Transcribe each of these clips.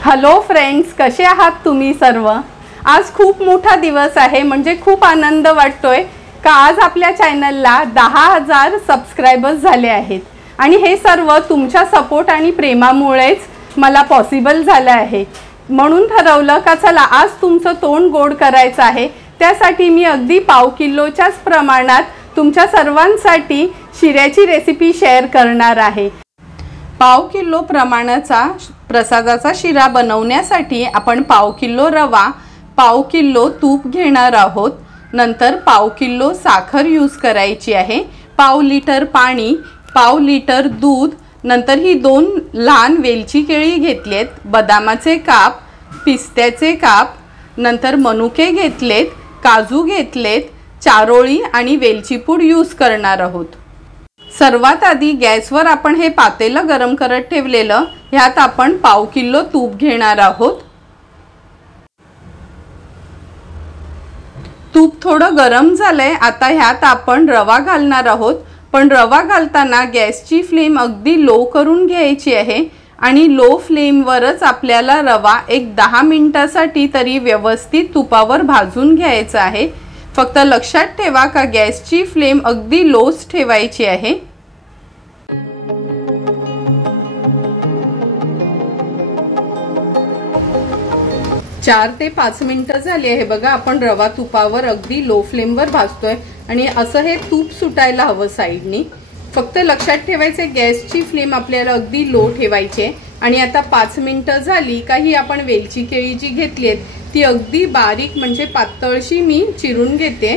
Hello friends, कसे आहात तुम्ही सर्व। आज खूप मोठा दिवस आहे, म्हणजे खूप आनंद वाटतोय का आज आपल्या चॅनलला 10,000 सबस्क्रायबर्स झाले आहेत आणि हे सर्व तुमच्या सपोर्ट आणि प्रेमामुळेच मला पॉसिबल झालं आहे। म्हणून ठरवलं का चला आज तुमचं तोंड गोड करायचं आहे। त्यासाठी मी अगदी पाव किलोच्याच प्रमाणात तुमच्या सर्वांसाठी शिऱ्याची रेसिपी शेअर करणार आहे। पाव किलो प्रमाणाचा प्रसादाचा शिरा बनवण्यासाठी आपण पाव किलो रवा, पाव किलो तूप घेणार आहोत। नंतर पाव किलो साखर यूज करायची आहे, पाव लिटर पाणी, पाव लिटर दूध। नंतर ही 2 लहान वेलची केळी घेतलेत, बदामाचे काप, पिस्त्याचे काप, नंतर मनुके घेतलेत, काजू घेतलेत, चारोळी आणि वेलची पूड यूज करणार आहोत। सर्वात आधी गॅसवर आपण हे पातेलं गरम करत ठेवलेलं, ह्यात आपण पाव किलो तूप घेणार आहोत। तूप थोडं गरम झालंय, आता ह्यात आपण रवा घालणार आहोत। पण रवा घालताना गॅसची फ्लेम अगदी लो करून घ्यायची आहे आणि लो फ्लेमवरच आपल्याला रवा एक 10 मिनिटासाठी तरी व्यवस्थित तुपावर भाजून घ्यायचा आहे। फक्त लक्षात ठेवा का गॅसची फ्लेम अगदी लोच ठेवायची आहे। चार ते 5 मिनिटं झाली आहे बघा, आपण रवा तुपावर अगदी लो फ्लेमवर भाजतोय आणि असं हे तूप सुटायला हवं साइडनी। फक्त लक्षात ठेवायचे गॅसची फ्लेम आपल्याला अगदी लो ठेवायची आहे। आणि आता 5 मिनिटं झाली का ही आपण वेलची केळी जी घेतलीत ती अगदी बारीक म्हणजे पातळशी मी चिरून घेते।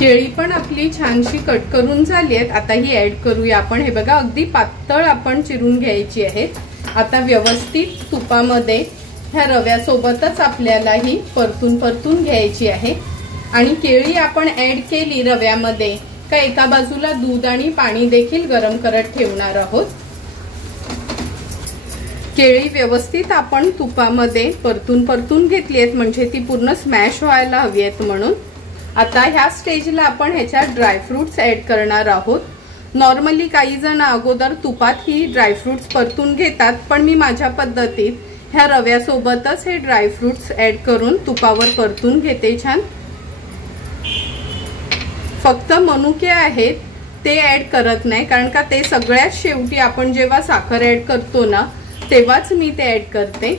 केळी पण आपली छानशी कट करून झाली आहेत, आता ही ऍड करूया आपण। हे बघा अगदी पातळ आपण चिरून घ्यायची आहे। आता व्यवस्थित तुपामध्ये ह्या रव्यासोबतच आपल्याला ही परतून घ्यायची आहे। आणि केळी आपण ऍड केली रव्यामध्ये का एका बाजूला दूध आणि पाणी देखील गरम करत ठेवणार आहोत। केळी व्यवस्थित आपण तुपामध्ये परतून घेतली आहेत, म्हणजे ती पूर्ण स्मॅश व्हायला हवी आहेत म्हणून। आता ह्या स्टेजला आपण ह्याच्यात ड्रायफ्रुट्स ऍड करणार आहोत। नॉर्मली काही जण अगोदर तुपात ही ड्रायफ्रुट्स परतून घेतात, पण मी माझ्या पद्धतीत ह्या रव्यासोबतच हे ड्रायफ्रुट्स ऍड करून तुपावर परतून घेते छान। फक्त मनुके आहेत ते ऍड करत नाही, कारण का ते सगळ्यात शेवटी आपण जेव्हा साखर ऍड करतो ना तेव्हाच मी ते ऍड करते।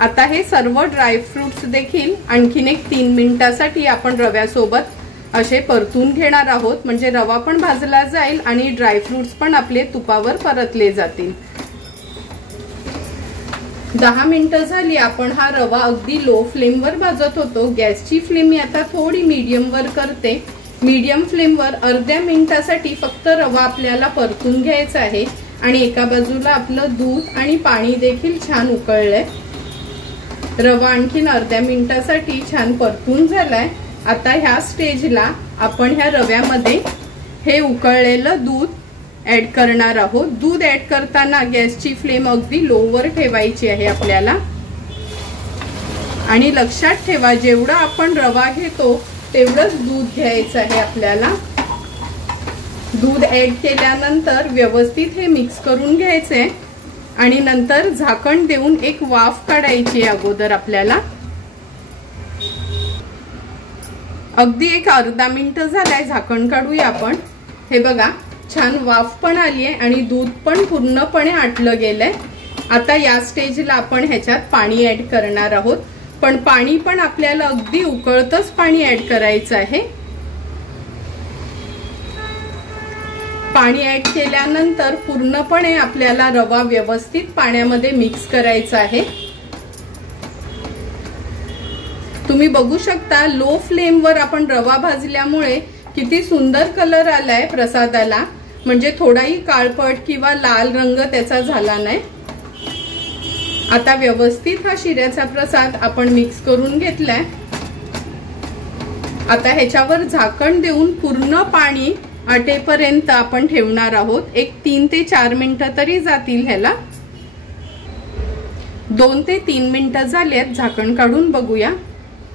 आता हे सर्व ड्रायफ्रुट्स देखील आणखीन एक 3 मिनिटासाठी आपण रव्यासोबत असे परतून घेणार आहोत, म्हणजे रवा पण भाजला जाईल आणि ड्रायफ्रुट्स पण आपले तुपावर परतले जातील। 10 मिनिटं झाली, आपण हा रवा अगदी लो फ्लेमवर भाजत होतो। गॅसची फ्लेम मी आता थोडी मीडियमवर करते। मीडियम फ्लेमवर अर्ध्या मिनिटासाठी फक्त रवा आपल्याला परतून घ्यायचा आहे आणि एका बाजूला आपलं दूध आणि पाणी देखील छान उकळलंय। रवा आणखीन अर्ध्या मिनिटासाठी छान परतून झालाय। आता ह्या स्टेजला आपण ह्या रव्यामध्ये हे उकळलेलं दूध ऍड करणार आहोत। दूध ऍड करताना गॅसची फ्लेम अगदी लोवर ठेवायची आहे आपल्याला। आणि लक्षात ठेवा जेवढं आपण रवा घेतो तेवढंच दूध घ्यायचं आहे आपल्याला। दूध ऍड केल्यानंतर व्यवस्थित हे मिक्स करून घ्यायचे आणि नंतर झाकण देऊन एक वाफ काढायची अगोदर आपल्याला। अगदी एक अर्धा मिनिट झालाय, झाकण काढूया आपण। हे बघा छान वाफ पण आली आहे आणि दूध पण पूर्णपणे आटलं गेलंय। आता या स्टेजला आपण ह्याच्यात पाणी ऍड करणार आहोत, पण पाणी पण आपल्याला अगदी उकळतच पाणी ऍड करायचं आहे। पाणी ऍड केल्यानंतर पूर्णपणे आपल्याला रवा व्यवस्थित पाण्यामध्ये मिक्स करायचा आहे। तुम्ही बघू शकता लो फ्लेमवर आपण रवा भाजल्यामुळे किती सुंदर कलर आलाय प्रसादाला, म्हणजे थोडाही काळपट किंवा लाल रंग त्याचा झाला नाही। आता व्यवस्थित हा शिऱ्याचा प्रसाद आपण मिक्स करून घेतलाय। आता ह्याच्यावर झाकण देऊन पूर्ण पाणी आटेपर्यंत आपण ठेवणार आहोत। एक 3 ते 4 मिनिटं तरी जातील ह्याला। 2 ते 3 मिनिटं झालेत, झाकण काढून बघूया।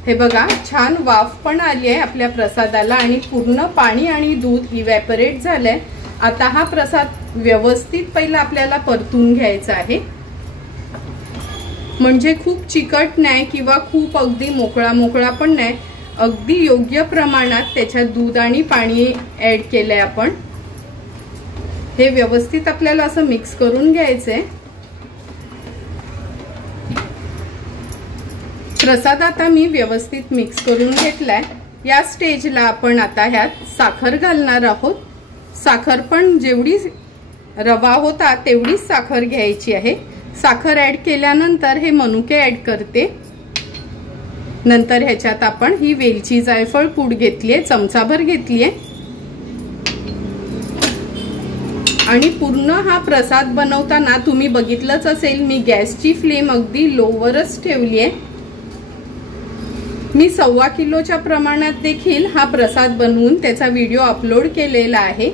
हे बघा छान वाफ पण आली आहे आपल्या प्रसादाला आणि पूर्ण पाणी आणि दूध इव्हॅपोरेट झालंय। आता हा प्रसाद व्यवस्थित पहिला आपल्याला परतून घ्यायचा आहे, म्हणजे खूप चिकट नाही किंवा खूप अगदी मोकळा मोकळा पण नाही, अगदी योग्य प्रमाणात त्याच्यात दूध आणि पाणी ऍड केलंय आपण। हे व्यवस्थित आपल्याला असं मिक्स करून घ्यायचंय। प्रसाद आता मी व्यवस्थित मिक्स करून घेतलाय। या स्टेजला आपण आता ह्यात साखर घालणार आहोत। साखर पण जेवढी रवा होता तेवढीच साखर घ्यायची आहे। साखर ऍड केल्यानंतर हे मनुके ऍड करते। नंतर ह्याच्यात आपण ही वेलची जायफळ पूड घेतलीये, चमचाभर घेतलीये। आणि पूर्ण हा प्रसाद बनवताना तुम्ही बघितलंच असेल मी गॅसची फ्लेम अगदी लोवरच ठेवलीये। मी 1.25 किलोच्या प्रमाणात देखील हा प्रसाद बनवून त्याचा व्हिडिओ अपलोड केलेला आहे।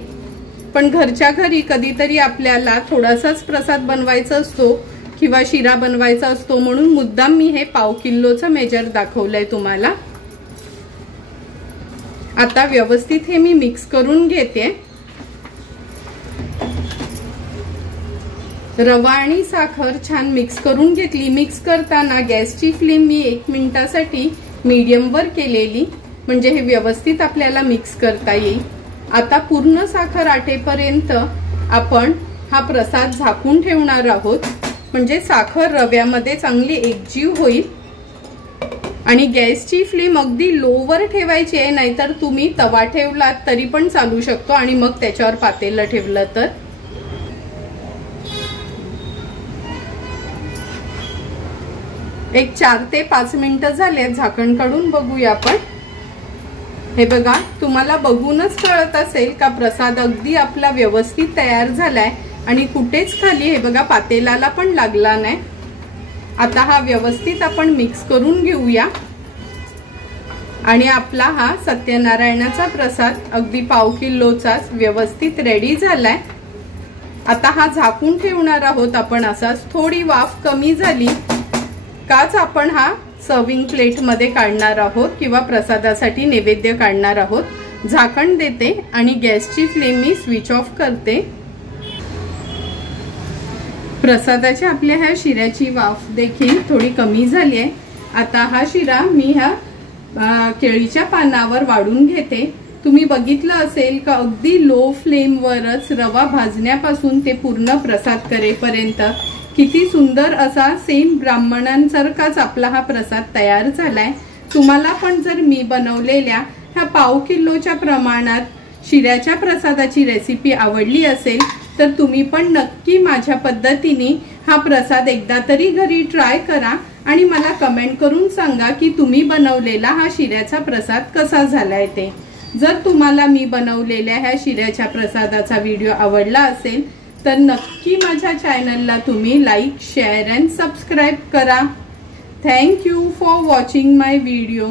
पण घरच्या घरी कधीतरी आपल्याला थोडासाच प्रसाद बनवायचा असतो किंवा शिरा बनवायचा असतो, म्हणून मुद्दाम मी हे 1/2 किलोचं मेजर दाखवलंय तुम्हाला। आता व्यवस्थित हे मी मिक्स करून घेते। रवा आणि साखर छान मिक्स करून घेतली। मिक्स करताना गॅसची फ्लेम मी 1 मिनिटासाठी मीडियम वर केलेली, म्हणजे हे व्यवस्थित आपल्याला मिक्स करता येईल। आता पूर्ण साखर आटेपर्यंत आपण हा प्रसाद झाकून ठेवणार आहोत, म्हणजे साखर रव्यामध्ये चांगली एकजीव होईल। आणि गॅसची फ्लेम अगदी लोवर ठेवायची आहे, नाहीतर तुम्ही तवा ठेवलात तरी पण चालू शकतो आणि मग त्याच्यावर पातेलं ठेवलं तर। एक 4 ते 5 मिनिटं झाले, झाकण काढून बघूया आपण। हे बघा, तुम्हाला बघूनच कळत असेल का प्रसाद अगदी आपला व्यवस्थित तयार झालाय आणि कुठेच खाली हे बघा पातेलाला पण लागला नाही। आता हा व्यवस्थित आपण मिक्स करून घेऊया आणि आपला हा सत्यनारायणाचा प्रसाद अगदी 1/2 किलोचाच व्यवस्थित रेडी झालाय। आता हा झाकून ठेवणार आहोत आपण असाच। थोडी वाफ कमी झाली काच आपण हा सर्विंग प्लेट मध्ये काढणार आहोत किंवा प्रसादासाठी नैवेद्य काढणार आहोत। झाकण देते आणि गॅसची फ्लेम मी स्विच ऑफ करते। प्रसादाच्या आपल्या ह्या शिऱ्याची वाफ देखील थोडी कमी झाली आहे। आता हा शिरा मी ह्या केळीच्या पानावर वाढून घेते। तुम्ही बघितलं असेल का अगदी लो फ्लेम वरच रवा भाजण्यापासून ते पूर्ण प्रसाद करेपर्यंत किती सुंदर असा सेम ब्राह्मणांसारखाच आपला हा प्रसाद तयार झालाय। तुम्हाला पण जर मी बनवलेल्या ह्या 1/2 किलोच्या प्रमाणात शिऱ्याच्या प्रसादाची रेसिपी आवडली असेल तर तुम्ही पण नक्की माझ्या पद्धतीने हा प्रसाद एकदा तरी घरी ट्राय करा आणि मला कमेंट करून सांगा की तुम्ही बनवलेला हा शिऱ्याचा प्रसाद कसा झालाय ते। जर तुम्हाला मी बनवलेल्या ह्या शिऱ्याच्या प्रसादाचा व्हिडिओ आवडला असेल तर नक्की माझ्या चॅनलला तुम्ही लाईक, शेअर अँड सबस्क्राईब करा। Thank you for watching my video.